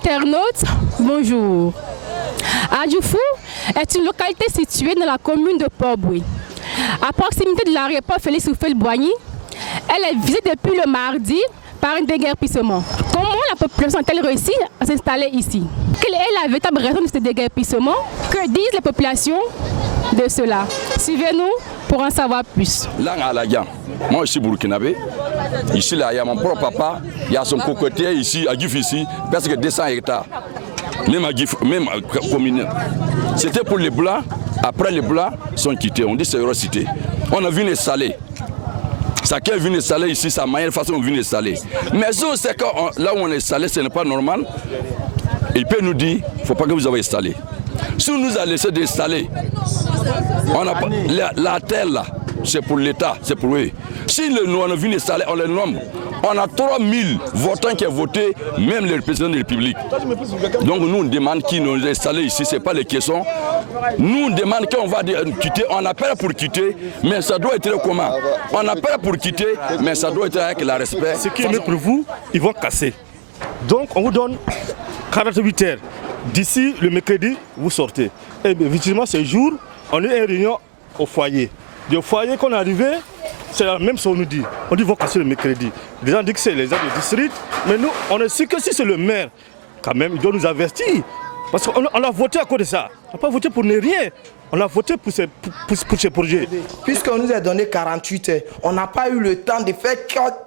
internautes, bonjour. Adjoufou est une localité située dans la commune de Port-Boué. À proximité de l'aéroport Félix Houphouët-Boigny, elle est visée depuis le mardi par un déguerpissement. Comment la population a-t-elle réussi à s'installer ici? Quelle est la véritable raison de ce déguerpissement? Que disent les populations de cela? Suivez-nous pour en savoir plus. Là, à la Gagne, moi je suis burkinabé. Ici, là, il y a mon propre papa, il y a son cocotier ici, à Gif ici, presque 200 hectares. Même à Gif, même commune. C'était pour les Blancs. Après les Blancs sont quittés. On dit c'est une cité. On a vu les salés. Ça qui est venu installer ici, sa meilleure façon de venir installer. Mais si on sait que là où on est installé, ce n'est pas normal, il peut nous dire, il ne faut pas que vous avez installé. Si on nous a laissé d'installer, la terre là, c'est pour l'État, c'est pour eux. Si nous on a vu installer, on les nomme. On a 3000 votants qui ont voté, même les présidents de la République. Donc nous on demande qui nous a installés ici, ce n'est pas les questions. Nous on demande qu'on va quitter, on appelle pour quitter, mais ça doit être comment? On appelle pour quitter, mais ça doit être avec le respect. Ce qui est mieux pour vous, ils vont casser. Donc on vous donne 48 heures. D'ici le mercredi, vous sortez. Et bien, effectivement, ce jour, on est en réunion au foyer. Du foyer qu'on est arrivé, c'est la même chose qu'on nous dit. On dit qu'ils vont casser le mercredi. Les gens disent que c'est les gens du district, mais nous, on est sûr que si c'est le maire, quand même, il doit nous avertir. Parce qu'on a voté à cause de ça. On n'a pas voté pour ne rien. On a voté pour ces projets. Puisqu'on nous a donné 48 heures, on n'a pas eu le temps de faire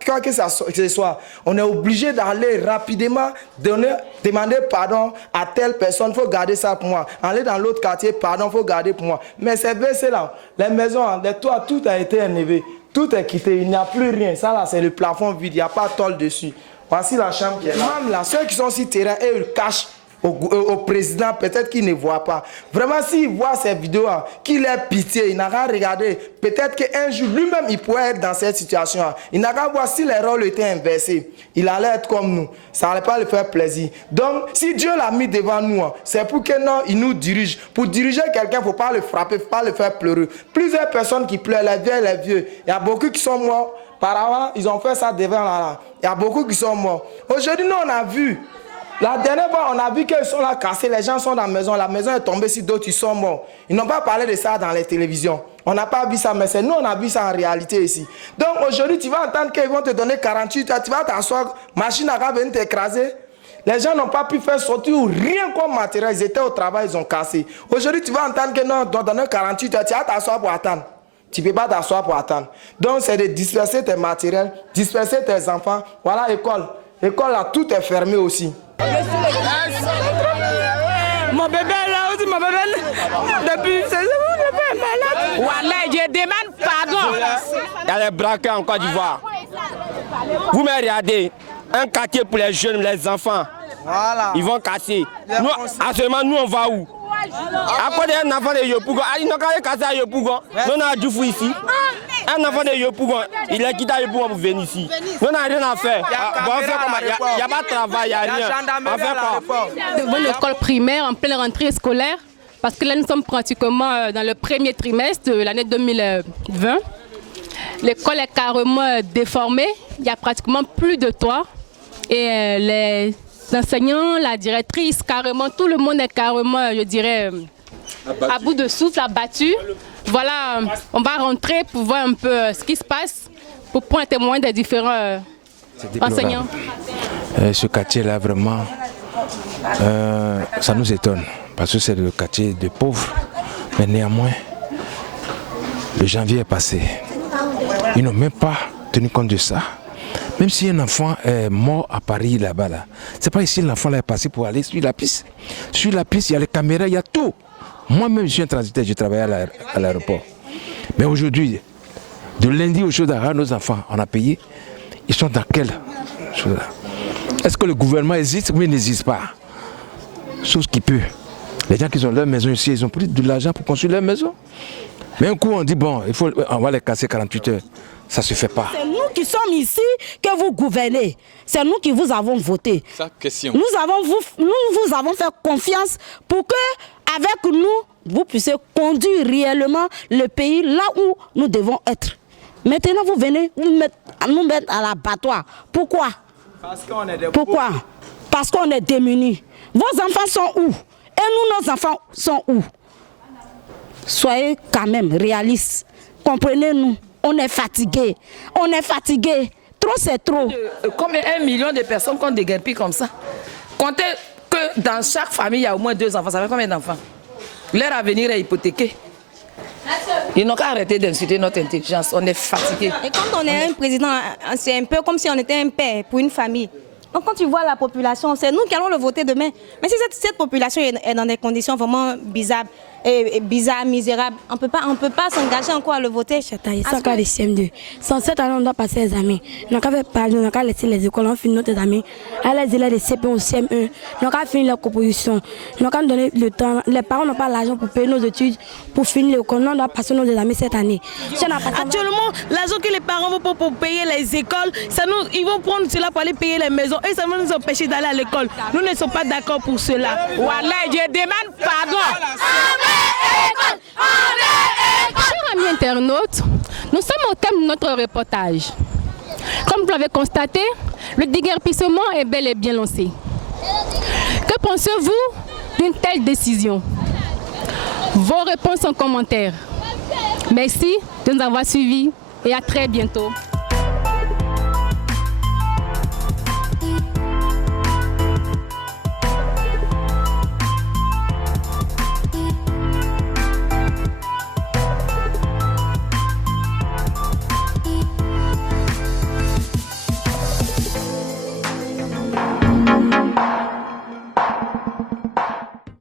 quoi que ce soit. On est obligé d'aller rapidement demander pardon à telle personne. Il faut garder ça pour moi. Aller dans l'autre quartier, pardon, il faut garder pour moi. Mais c'est baissé là. Les maisons, les toits, tout a été enlevé. Tout est quitté. Il n'y a plus rien. Ça là, c'est le plafond vide. Il n'y a pas de tôle dessus. Voici la chambre qui est là. Même là, ceux qui sont sur le terrain, ils cachent. Au président, peut-être qu'il ne voit pas. Vraiment, s'il voit ces vidéos, qu'il ait pitié, il n'a qu'à regarder. Peut-être qu'un jour, lui-même, il pourrait être dans cette situation. Il n'a qu'à voir si les rôles étaient inversés. Il allait être comme nous. Ça n'allait pas lui faire plaisir. Donc, si Dieu l'a mis devant nous, c'est pour que non, il nous dirige. Pour diriger quelqu'un, il ne faut pas le frapper, il ne faut pas le faire pleurer. Plusieurs personnes qui pleurent, les vieilles, les vieux. Il y a beaucoup qui sont morts. Par avant, ils ont fait ça devant là. Il y a beaucoup qui sont morts. Aujourd'hui, nous, on a vu. La dernière fois, on a vu qu'ils sont là cassés, les gens sont dans la maison est tombée sur d'autres, ils sont morts. Ils n'ont pas parlé de ça dans les télévisions. On n'a pas vu ça, mais c'est nous, on a vu ça en réalité ici. Donc aujourd'hui, tu vas entendre qu'ils vont te donner 48 heures, tu vas t'asseoir, machine à venir t'écraser. Les gens n'ont pas pu faire sortir rien comme matériel, ils étaient au travail, ils ont cassé. Aujourd'hui, tu vas entendre que non, dans 48 heures, tu vas t'asseoir pour attendre. Tu ne peux pas t'asseoir pour attendre. Donc c'est de disperser tes matériels, disperser tes enfants. Voilà l'école. L'école là, tout est fermé aussi. Mon bébé là aussi, mon bébé, depuis 16 ans, mon bébé est malade. Voilà, je demande pardon. Il y a les braquets en Côte d'Ivoire. Vous me regardez, un quartier pour les jeunes, les enfants. Voilà. Ils vont casser. Nous, actuellement, nous on va où? À côté d'un enfant de Yopougon, ils n'ont qu'à casser à Yopougon. Nous on a du fou ici. Un enfant de Yopougon, il est quitté à Yopougon pour venir ici. Nous on n'a rien à faire. Il n'y a pas de travail, il n'y a rien. On fait quoi? Devant l'école primaire en pleine rentrée scolaire, parce que là nous sommes pratiquement dans le premier trimestre de l'année 2020. L'école est carrément déformée, il n'y a pratiquement plus de toit. Et les enseignants, la directrice, carrément, tout le monde est carrément, je dirais, à bout de souffle, abattu. Voilà, on va rentrer pour voir un peu ce qui se passe, pour prendre témoin des différents enseignants. Ce quartier-là, vraiment, ça nous étonne, parce que c'est le quartier des pauvres. Mais néanmoins, le janvier est passé. Ils n'ont même pas tenu compte de ça. Même si un enfant est mort à Paris, là-bas, là, c'est pas ici l'enfant est passé pour aller sur la piste. Sur la piste, il y a les caméras, il y a tout. Moi-même, je suis un transitaire, je travaille à l'aéroport. Mais aujourd'hui, de lundi au jour d'arrêt, nos enfants, on a payé. Ils sont dans quelle chose là? Est-ce que le gouvernement existe ou il n'existe pas? Chose qui peut. Les gens qui ont leur maison ici, ils ont pris de l'argent pour construire leur maison. Mais un coup, on dit, bon, on va les casser 48 heures. Ça ne se fait pas. C'est nous qui sommes ici que vous gouvernez. C'est nous qui vous avons voté. Question. Nous vous avons fait confiance pour que, avec nous, vous puissiez conduire réellement le pays là où nous devons être. Maintenant, vous venez nous mettre à l'abattoir. Pourquoi? Parce qu'on est des Pourquoi? parce qu'on est démunis. Vos enfants sont où? Et nous, nos enfants sont où? Soyez quand même réalistes. Comprenez-nous. On est fatigués. On est fatigués. Trop, c'est trop. Combien 1 million de personnes qu'on déguerpit comme ça? Comptez que dans chaque famille, il y a au moins 2 enfants. Ça fait combien d'enfants? Leur avenir est hypothéqué. Ils n'ont qu'à arrêter d'insulter notre intelligence. On est fatigués. Et quand on est un président, c'est un peu comme si on était un père pour une famille. Donc quand tu vois la population, c'est nous qui allons le voter demain. Mais si cette population est dans des conditions vraiment bizarres, misérables, on peut pas s'engager encore à le voter. Ils sont encore les CM2. Sans cette année, on doit passer les examens. On n'a qu'à faire parler, on n'a qu'à laisser les écoles, on finit notre examen. À les élèves de CP ou CM1, on n'a qu'à finir leur composition. On n'a qu'à donner le temps. Les parents n'ont pas l'argent pour payer nos études, pour finir l'école. On doit passer nos examens cette année. Actuellement, l'argent que les parents vont pour payer les écoles, ils vont prendre cela pour aller payer les maisons. Et ça va nous empêcher d'aller à l'école. Nous ne sommes pas d'accord pour cela. Voilà, je demande pardon. Chers amis internautes, nous sommes au thème de notre reportage. Comme vous l'avez constaté, le déguerpissement est bel et bien lancé. Que pensez-vous d'une telle décision? Vos réponses en commentaire. Merci de nous avoir suivis et à très bientôt.